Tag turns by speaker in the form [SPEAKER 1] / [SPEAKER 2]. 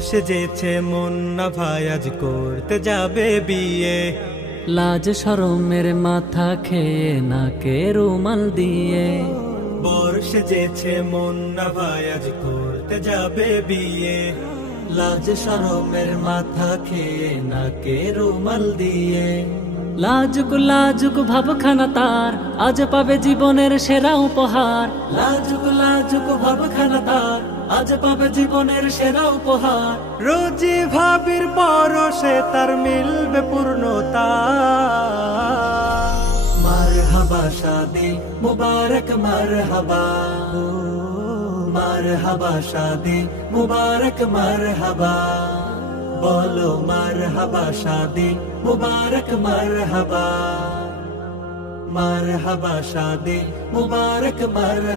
[SPEAKER 1] সেজেছে মুন্না ভাই আজ করতে যাবে বিয়ে।
[SPEAKER 2] লাজ সরমের মাথা খেয়ে নাকে রুমাল দিয়ে।
[SPEAKER 1] বর সেজেছে মুন্না ভাই আজ করতে যাবে বিয়ে। লাজ সরমের মাথা খেয়ে নাকে রুমাল দিয়ে।
[SPEAKER 2] লাজুক লাজুক ভাবখানা তার আজ পাবে জীবনের সেরা উপহার।
[SPEAKER 1] লাজুক লাজুক ভাবখানা তার আজ পাবে জীবনের সেরা উপহার। রোজি ভাবির পরশে তার মিলবে পূর্ণতা। মার হাবা শাদি মুবারক মার হাবা মার হাবা শাদি মুবারক মার হাবা বলো মার হাবা শাদি মুবারক মার হাবা মার হাবা শাদি মুবারক মার